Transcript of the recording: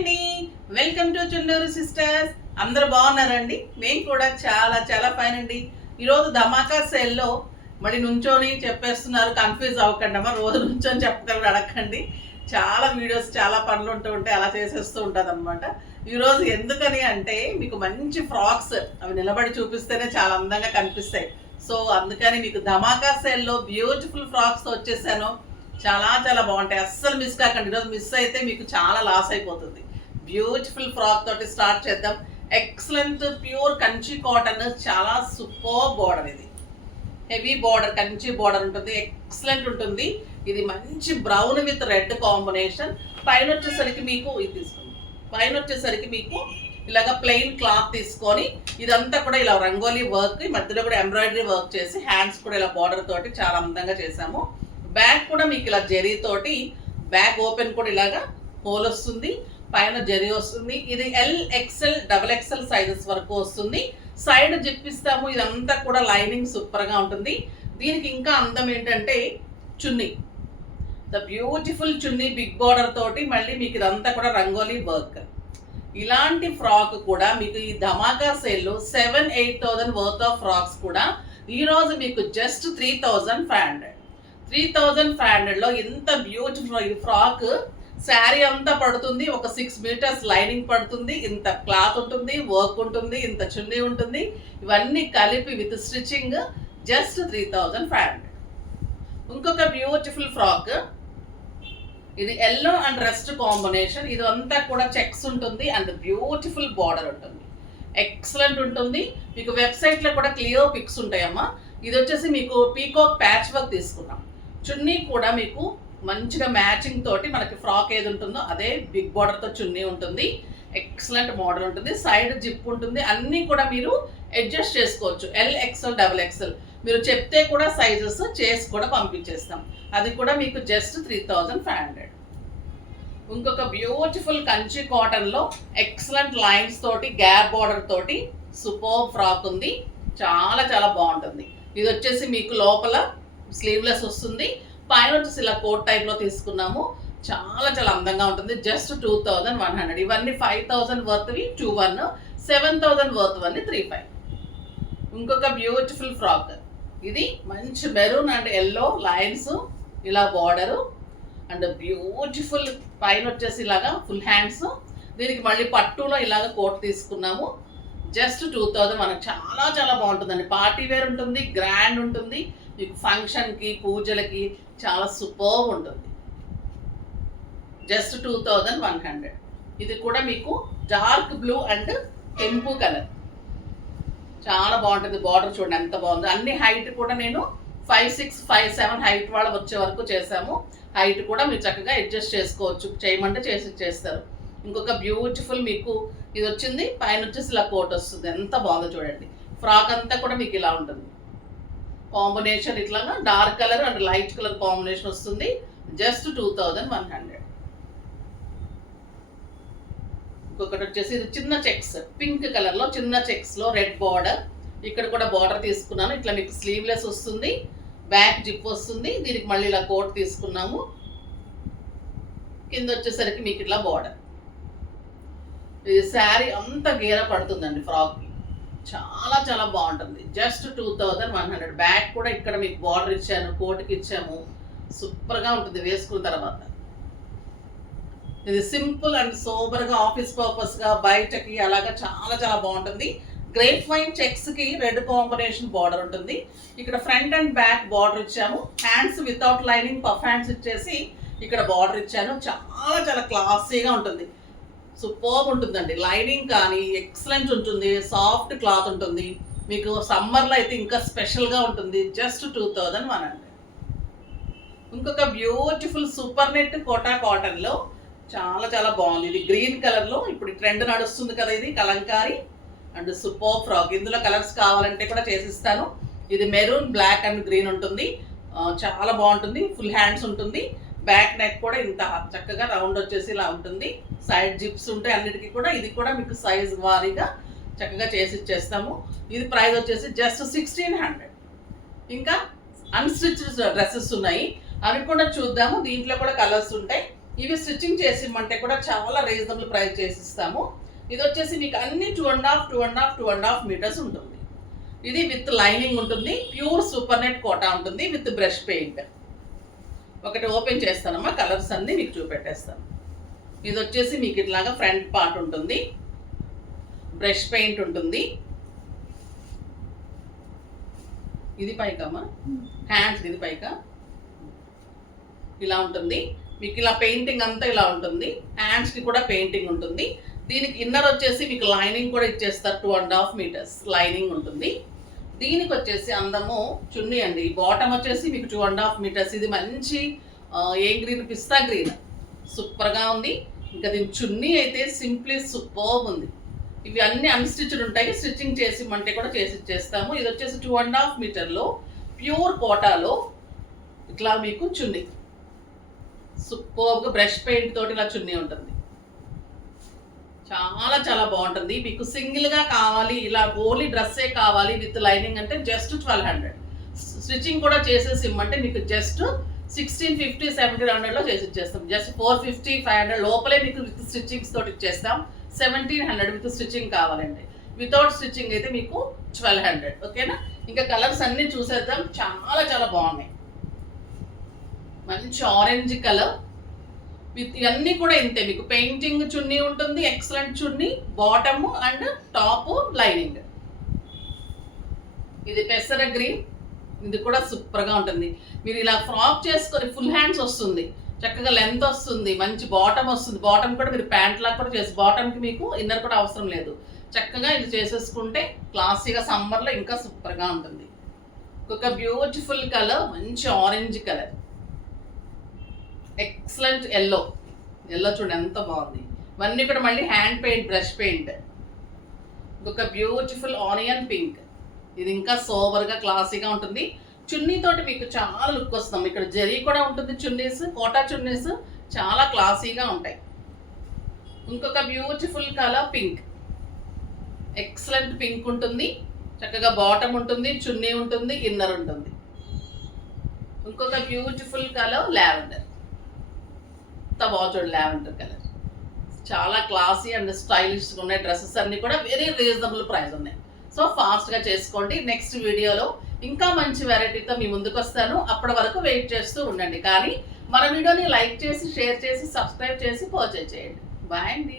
అండి, welcome to Chunduru sisters. అందరూ బాగున్నారండి? మేము కూడా చాలా చాలా ఫైన్ అండి. ఈరోజు ధమాకా సేల్లో మళ్ళీ నుంచొని చెప్పేస్తున్నారు, కన్ఫ్యూజ్ అవ్వకండి అమ్మా. రోజు నుంచొని చెప్పగలరు, అడగండి. చాలా వీడియోస్, చాలా పనులు ఉంటే అలా చేసేస్తూ ఉంటుంది అనమాట. ఈరోజు ఎందుకని అంటే మీకు మంచి ఫ్రాక్స్ అవి నిలబడి చూపిస్తేనే చాలా అందంగా కనిపిస్తాయి. సో అందుకని మీకు ధమాకా సేల్లో బ్యూటిఫుల్ ఫ్రాక్స్ వచ్చేసాను. చాలా చాలా బాగుంటాయి, అస్సలు మిస్ కాకండి. ఈరోజు మిస్ అయితే మీకు చాలా లాస్ అయిపోతుంది. బ్యూటిఫుల్ ఫ్రాక్ తోటి స్టార్ట్ చేద్దాం. ఎక్సలెంట్ ప్యూర్ కంచి కాటన్, చాలా సూపర్ బార్డర్. ఇది హెవీ బార్డర్, కంచి బార్డర్ ఉంటుంది, ఎక్సలెంట్ ఉంటుంది. ఇది మంచి బ్రౌన్ విత్ రెడ్ కాంబినేషన్. పైన వచ్చేసరికి మీకు ఇది తీసుకోండి. పైన వచ్చేసరికి మీకు ఇలాగ ప్లెయిన్ క్లాత్ తీసుకొని ఇదంతా కూడా ఇలా రంగోలీ వర్క్, మధ్యలో కూడా ఎంబ్రాయిడరీ వర్క్ చేసి హ్యాండ్స్ కూడా ఇలా బార్డర్ తోటి చాలా అందంగా చేసాము. బ్యాక్ కూడా మీకు ఇలా జరీ తోటి, బ్యాక్ ఓపెన్ కూడా ఇలాగా హోల్ వస్తుంది, పైన జరీ వస్తుంది. ఇది XL, XXL సైజెస్ వరకు వస్తుంది. సైడ్ జిప్పిస్తాము. ఇదంతా కూడా లైనింగ్ సూపర్గా ఉంటుంది. దీనికి ఇంకా అందం ఏంటంటే chunni, the beautiful chunni, big border తోటి మళ్ళీ మీకు ఇదంతా కూడా రంగోలీ వర్క్. ఇలాంటి ఫ్రాక్ కూడా మీకు ఈ ధమాకా సేల్లో 7-8,000 వర్త్ ఆఫ్ ఫ్రాక్స్ కూడా ఈరోజు మీకు జస్ట్ 3,500. 3,500లో ఎంత బ్యూటిఫుల్ ఈ ఫ్రాక్. శారీ అంతా పడుతుంది, ఒక 6 మీటర్స్ లైనింగ్ పడుతుంది, ఇంత క్లాత్ ఉంటుంది, వర్క్ ఉంటుంది, ఇంత చున్నీ ఉంటుంది. ఇవన్నీ కలిపి విత్ స్టిచ్చింగ్ జస్ట్ 3,500. ఇంకొక బ్యూటిఫుల్ ఫ్రాక్, ఇది ఎల్లో అండ్ రెస్ట్ కాంబినేషన్. ఇది అంతా కూడా చెక్స్ ఉంటుంది అండ్ బ్యూటిఫుల్ బార్డర్ ఉంటుంది, ఎక్సలెంట్ ఉంటుంది. మీకు వెబ్సైట్లో కూడా క్లియర్ పిక్స్ ఉంటాయమ్మా. ఇది వచ్చేసి మీకు పీకాక్ ప్యాచ్ వర్క్ తీసుకున్నాం. చున్నీ కూడా మీకు మంచిగా మ్యాచింగ్ తోటి మనకి ఫ్రాక్ ఏది ఉంటుందో అదే బిగ్ బార్డర్తో చున్నీ ఉంటుంది, ఎక్సలెంట్ మోడల్ ఉంటుంది. సైడ్ జిప్ ఉంటుంది. అన్నీ కూడా మీరు అడ్జస్ట్ చేసుకోవచ్చు. XL, XXL మీరు చెప్తే కూడా సైజెస్ చేసి కూడా పంపించేస్తాం. అది కూడా మీకు జస్ట్ 3,500. ఇంకొక బ్యూటిఫుల్ కంచి కాటన్లో ఎక్సలెంట్ లైన్స్ తోటి, గ్యాప్ బార్డర్ తోటి సూపర్ ఫ్రాక్ ఉంది. చాలా చాలా బాగుంటుంది. ఇది వచ్చేసి మీకు లోపల స్లీవ్లెస్ వస్తుంది, పైన వచ్చేసి ఇలా కోట్ టైప్లో తీసుకున్నాము. చాలా చాలా అందంగా ఉంటుంది. జస్ట్ 2,100. ఇవన్నీ 5,000 వర్త్వి 2,1, 7,000 వర్త్వన్నీ 3,500. ఇంకొక బ్యూటిఫుల్ ఫ్రాక్, ఇది మంచి మెరూన్ అండ్ ఎల్లో లైన్స్, ఇలా బార్డరు అండ్ బ్యూటిఫుల్ పైన వచ్చేసి ఇలాగా ఫుల్ హ్యాండ్స్. దీనికి మళ్ళీ పట్టులో ఇలాగ కోట్ తీసుకున్నాము. జస్ట్ 2,000. మనకు చాలా చాలా బాగుంటుందండి. పార్టీ వేర్ ఉంటుంది, గ్రాండ్ ఉంటుంది, మీకు ఫంక్షన్కి, పూజలకి చాలా సూపర్ ఉంటుంది. జస్ట్ 2,100. ఇది కూడా మీకు డార్క్ బ్లూ అండ్ కెంపు కలర్, చాలా బాగుంటుంది. బార్డర్ చూడండి ఎంత బాగుంది. అన్ని హైట్ కూడా నేను 5'6", 5'7" హైట్ వాళ్ళు వచ్చే వరకు చేసాము. హైట్ కూడా మీరు చక్కగా అడ్జస్ట్ చేసుకోవచ్చు, చేయమంటే చేస్తారు. ఇంకొక బ్యూటిఫుల్ మీకు ఇది వచ్చింది, పైన వచ్చేసి ఇలా కోట్ వస్తుంది. ఎంత బాగుందో చూడండి. ఫ్రాక్ అంతా కూడా మీకు ఇలా ఉంటుంది. కాంబినేషన్ ఇట్లాగా dark colour and light colour combination వస్తుంది. జస్ట్ 2,100. ఇంకొకటి వచ్చేసి ఇది చిన్న చెక్స్, పింక్ కలర్లో చిన్న చెక్స్లో రెడ్ బార్డర్. ఇక్కడ కూడా బార్డర్ తీసుకున్నాను. ఇట్లా మీకు స్లీవ్లెస్ వస్తుంది, బ్యాక్ జిప్ వస్తుంది. దీనికి మళ్ళీ ఇలా కోట్ తీసుకున్నాము. కింద వచ్చేసరికి మీకు ఇట్లా బార్డర్. ఇది శారీ అంతా గేర పడుతుందండి ఫ్రాక్కి, చాలా చాలా బాగుంటుంది. జస్ట్ 2,100. బ్యాక్ కూడా ఇక్కడ మీకు బార్డర్ ఇచ్చాను, కోట్కి ఇచ్చాము. సూపర్గా ఉంటుంది వేసుకున్న తర్వాత. ఇది సింపుల్ అండ్ సోబర్గా ఆఫీస్ పర్పస్గా, బయటకి అలాగా చాలా చాలా బాగుంటుంది. గ్రేప్ వైన్ చెక్స్కి రెడ్ కాంబినేషన్ బార్డర్ ఉంటుంది. ఇక్కడ ఫ్రంట్ అండ్ బ్యాక్ బార్డర్ ఇచ్చాము. Hands without lining puff hands ఇచ్చేసి ఇక్కడ బార్డర్ ఇచ్చాను. చాలా చాలా క్లాసీగా ఉంటుంది, సూపర్ ఉంటుందండి. లైనింగ్ కానీ ఎక్సలెంట్ ఉంటుంది, సాఫ్ట్ క్లాత్ ఉంటుంది. మీకు సమ్మర్లో అయితే ఇంకా స్పెషల్గా ఉంటుంది. జస్ట్ 2,100. ఇంకొక బ్యూటిఫుల్ సూపర్ నెట్ కోటా కాటన్లో చాలా చాలా బాగుంది. ఇది గ్రీన్ కలర్లో ఇప్పుడు ట్రెండ్ నడుస్తుంది కదా, ఇది కలంకారీ అండ్ సూపర్ ఫ్రాక్. ఇందులో కలర్స్ కావాలంటే కూడా చేసిస్తాను. ఇది మెరూన్, బ్లాక్ అండ్ గ్రీన్ ఉంటుంది. చాలా బాగుంటుంది. ఫుల్ హ్యాండ్స్ ఉంటుంది. బ్యాక్ నెక్ కూడా ఇంత చక్కగా రౌండ్ వచ్చేసి ఇలా ఉంటుంది. సైడ్ జిప్స్ ఉంటాయి అన్నిటికీ కూడా. ఇది కూడా మీకు సైజ్ వారీగా చక్కగా చేసి ఇచ్చేస్తాము. ఇది ప్రైస్ వచ్చేసి జస్ట్ 1,600. ఇంకా అన్స్టిచ్డ్ డ్రెస్సెస్ ఉన్నాయి, అవి కూడా చూద్దాము. దీంట్లో కూడా కలర్స్ ఉంటాయి. ఇవి స్టిచ్చింగ్ చేసి ఇమ్మంటే కూడా చాలా రీజనబుల్ ప్రైస్ చేసిస్తాము. ఇది వచ్చేసి మీకు అన్ని 2.5 మీటర్స్ ఉంటుంది. ఇది విత్ లైనింగ్ ఉంటుంది, ప్యూర్ సూపర్ నెట్ కోటా ఉంటుంది విత్ బ్రష్ పెయింట్. ఒకటి ఓపెన్ చేస్తానమ్మా, కలర్స్ అన్నీ మీకు చూపెట్టేస్తాను. ఇది వచ్చేసి మీకు ఇట్లాగా ఫ్రంట్ పార్ట్ ఉంటుంది, బ్రష్ పెయింట్ ఉంటుంది. ఇది పైకమ్మా, హ్యాండ్స్ ఇది పైక ఇలా ఉంటుంది. మీకు ఇలా పెయింటింగ్ అంతా ఇలా ఉంటుంది. హ్యాండ్స్కి కూడా పెయింటింగ్ ఉంటుంది. దీనికి ఇన్నర్ వచ్చేసి మీకు లైనింగ్ కూడా ఇచ్చేస్తారు. 2.5 మీటర్స్ లైనింగ్ ఉంటుంది. దీనికి వచ్చేసి అందము చున్నీ అండి. బాటమ్ వచ్చేసి మీకు 2.5 మీటర్స్. ఇది మంచి ఏం గ్రీన్, పిస్తా గ్రీన్, సూపర్గా ఉంది. ఇంకా దీని చున్నీ అయితే సింప్లీ సూపర్బ్ ఉంది. ఇవి అన్ని అన్స్టిచ్డ్ ఉంటాయి, స్టిచ్చింగ్ చేసి ఇమ్మంటే కూడా చేసి ఇచ్చేస్తాము. ఇది వచ్చేసి 2.5 మీటర్లో ప్యూర్ కోటాలో ఇట్లా మీకు చున్నీ సూపర్గా బ్రష్ పెయింట్ తోటి ఇలా చున్నీ ఉంటుంది. చాలా చాలా బాగుంటుంది. మీకు సింగిల్గా కావాలి, ఇలా ఓన్లీ డ్రెస్సే కావాలి విత్ లైనింగ్ అంటే జస్ట్ 1200. స్టిచ్చింగ్ కూడా చేసేసి ఇమ్మంటే మీకు జస్ట్ 1650, 1700లో చేసి ఇచ్చేస్తాం. జస్ట్ 450, 500 లోపలే మీకు విత్ స్టిచ్చింగ్స్ తోటి ఇచ్చేస్తాం. 1700 విత్ స్టిచ్చింగ్ కావాలండి. వితౌట్ స్టిచ్చింగ్ అయితే మీకు 1200. ఓకేనా? ఇంకా కలర్స్ అన్నీ చూసేద్దాం. చాలా చాలా బాగున్నాయి. మంచి ఆరెంజ్ కలర్ విత్ ఇవన్నీ కూడా ఇంతే. మీకు పెయింటింగ్ చున్నీ ఉంటుంది, excellent chunni, bottom and top lining. ఇది పెసర గ్రీన్, ఇది కూడా సూపర్గా ఉంటుంది. మీరు ఇలా ఫ్రాక్ చేసుకొని ఫుల్ హ్యాండ్స్ వస్తుంది, చక్కగా లెంత్ వస్తుంది, మంచి బాటమ్ వస్తుంది. బాటమ్ కూడా మీరు ప్యాంట్ లాగా కూడా చేసి, బాటమ్కి మీకు ఇన్నర్ కూడా అవసరం లేదు. చక్కగా ఇది చేసేసుకుంటే క్లాసీగా సమ్మర్లో ఇంకా సూపర్గా ఉంటుంది. ఒక బ్యూటిఫుల్ కలర్, మంచి ఆరెంజ్ కలర్, ఎక్సలెంట్ ఎల్లో చూడండి ఎంత బాగుంది. ఇవన్నీ కూడా మళ్ళీ హ్యాండ్ పెయింట్, బ్రష్ పెయింట్. ఒక బ్యూటిఫుల్ ఆనియన్ పింక్, ఇది ఇంకా సోబర్గా క్లాసీగా ఉంటుంది. చున్నీతోటి మీకు చాలా లుక్ వస్తాం. ఇక్కడ జరీ కూడా ఉంటుంది. చున్నీస్, కోటా చున్నీస్ చాలా క్లాసీగా ఉంటాయి. ఇంకొక beautiful colour pink, excellent pink ఉంటుంది. చక్కగా బాటమ్ ఉంటుంది, చున్నీ ఉంటుంది, ఇన్నర్ ఉంటుంది. ఇంకొక బ్యూటిఫుల్ కలర్ లావెండర్, బాగుంది. లావెండర్ కలర్ చాలా క్లాసీ అండ్ స్టైలిష్గా ఉన్నాయి. డ్రెస్సెస్ అన్నీ కూడా వెరీ రీజనబుల్ ప్రైస్ ఉన్నాయి. సో ఫాస్ట్గా చేసుకోండి. నెక్స్ట్ వీడియోలో ఇంకా మంచి వెరైటీతో మీ ముందుకు వస్తాను. అప్పటి వరకు వెయిట్ చేస్తూ ఉండండి. కానీ మన వీడియోని లైక్ చేసి, షేర్ చేసి, సబ్స్క్రైబ్ చేసి పర్చేజ్ చేయండి. బాయ్ అండి.